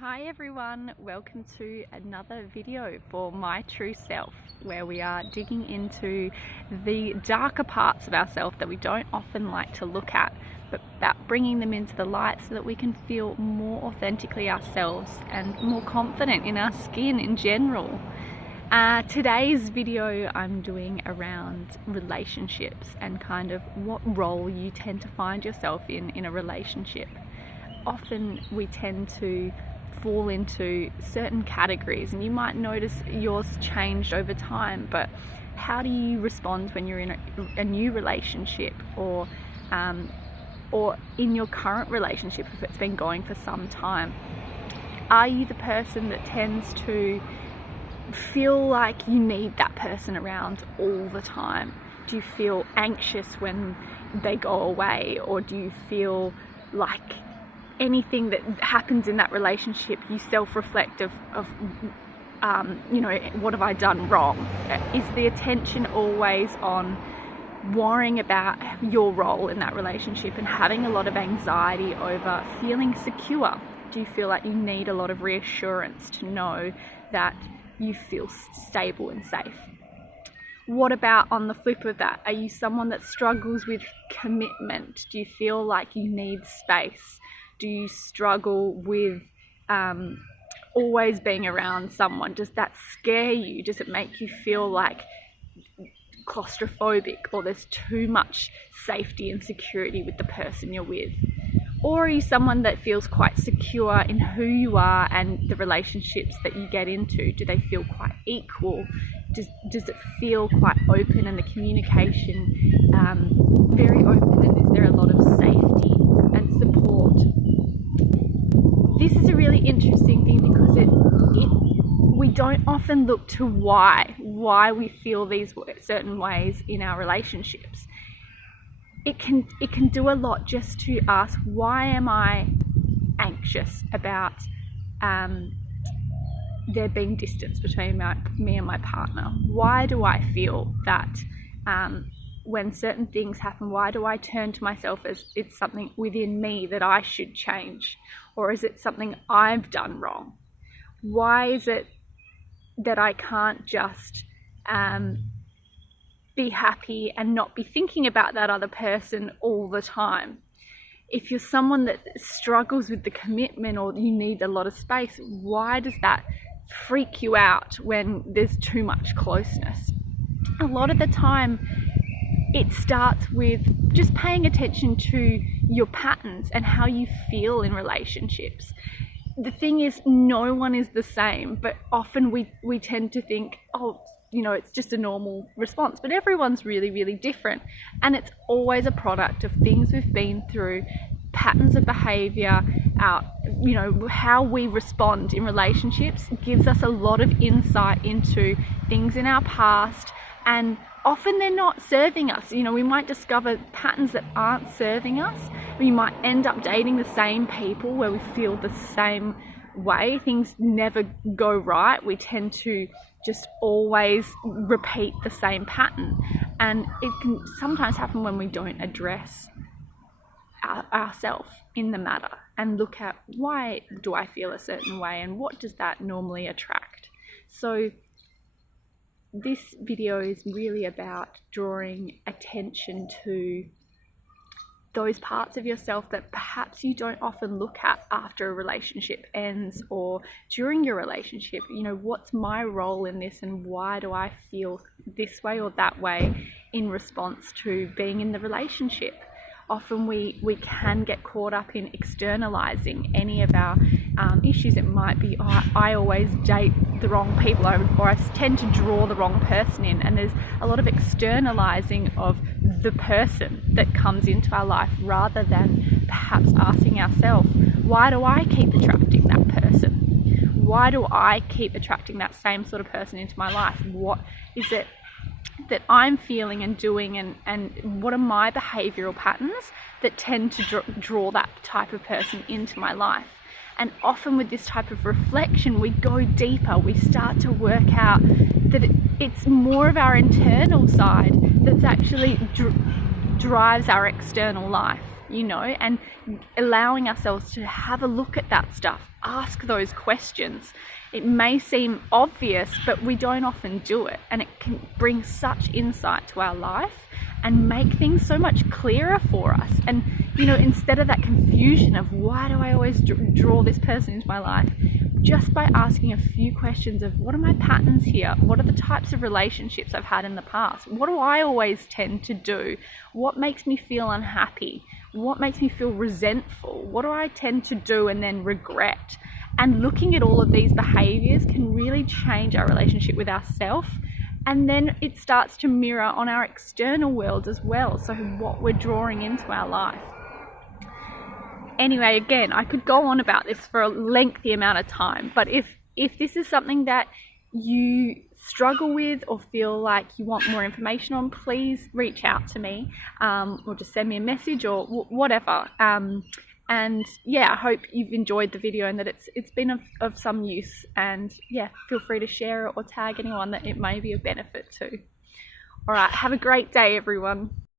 Hi everyone, welcome to another video for My True Self, where we are digging into the darker parts of ourselves that we don't often like to look at, but about bringing them into the light so that we can feel more authentically ourselves and more confident in our skin in general. Today's video I'm doing around relationships and kind of what role you tend to find yourself in a relationship. Often we tend to fall into certain categories, and you might notice yours changed over time, but how do you respond when you're in a new relationship or in your current relationship if it's been going for some time? Are you the person that tends to feel like you need that person around all the time? Do you feel anxious when they go away, or do you feel like anything that happens in that relationship you self-reflect of what have I done wrong? Is the attention always on worrying about your role in that relationship and having a lot of anxiety over feeling secure? Do you feel like you need a lot of reassurance to know that you feel stable and safe? What about on the flip of that? Are you someone that struggles with commitment? Do you feel like you need space? Do you struggle with always being around someone? Does that scare you? Does it make you feel like claustrophobic, or there's too much safety and security with the person you're with? Or are you someone that feels quite secure in who you are and the relationships that you get into? Do they feel quite equal? Does it feel quite open, and the communication very open, and is there a lot of safety and support? This is a really interesting thing because we don't often look to why we feel these certain ways in our relationships. It can do a lot just to ask, why am I anxious about there being distance between me and my partner? Why do I feel that when certain things happen, why do I turn to myself as it's something within me that I should change? Or is it something I've done wrong? Why is it that I can't just be happy and not be thinking about that other person all the time? If you're someone that struggles with the commitment, or you need a lot of space, why does that freak you out when there's too much closeness? A lot of the time, it starts with just paying attention to your patterns and how you feel in relationships. The thing is, no one is the same, but often we tend to think, it's just a normal response, but everyone's really, really different. And it's always a product of things we've been through, patterns of behavior, how we respond in relationships gives us a lot of insight into things in our past, and often they're not serving us. We might discover patterns that aren't serving us. We might end up dating the same people where we feel the same way. Things never go right. We tend to just always repeat the same pattern. And it can sometimes happen when we don't address ourselves in the matter and look at, why do I feel a certain way, and what does that normally attract? So this video is really about drawing attention to those parts of yourself that perhaps you don't often look at after a relationship ends or during your relationship. What's my role in this, and why do I feel this way or that way in response to being in the relationship? Often we can get caught up in externalizing any of our issues. It might be, I always date the wrong people, or I tend to draw the wrong person in, and there's a lot of externalizing of the person that comes into our life, rather than perhaps asking ourselves, why do I keep attracting that person? Why do I keep attracting that same sort of person into my life? What is it that I'm feeling and doing, and what are my behavioral patterns that tend to draw that type of person into my life? And often with this type of reflection, we go deeper. We start to work out that it's more of our internal side that's actually drives our external life. you know, and allowing ourselves to have a look at that stuff, ask those questions. It may seem obvious, but we don't often do it, and it can bring such insight to our life and make things so much clearer for us. And, you know, instead of that confusion of why do I always draw this person into my life, just by asking a few questions of what are my patterns here? What are the types of relationships I've had in the past? What do I always tend to do? What makes me feel unhappy? What makes me feel resentful? What do I tend to do and then regret? And looking at all of these behaviors can really change our relationship with ourselves. And then it starts to mirror on our external world as well. So what we're drawing into our life. Anyway, again, I could go on about this for a lengthy amount of time, but if this is something that you struggle with or feel like you want more information on, please reach out to me, or just send me a message or whatever. And yeah, I hope you've enjoyed the video and that it's been of some use, and yeah, feel free to share it or tag anyone that it may be of benefit to. All right, have a great day, everyone.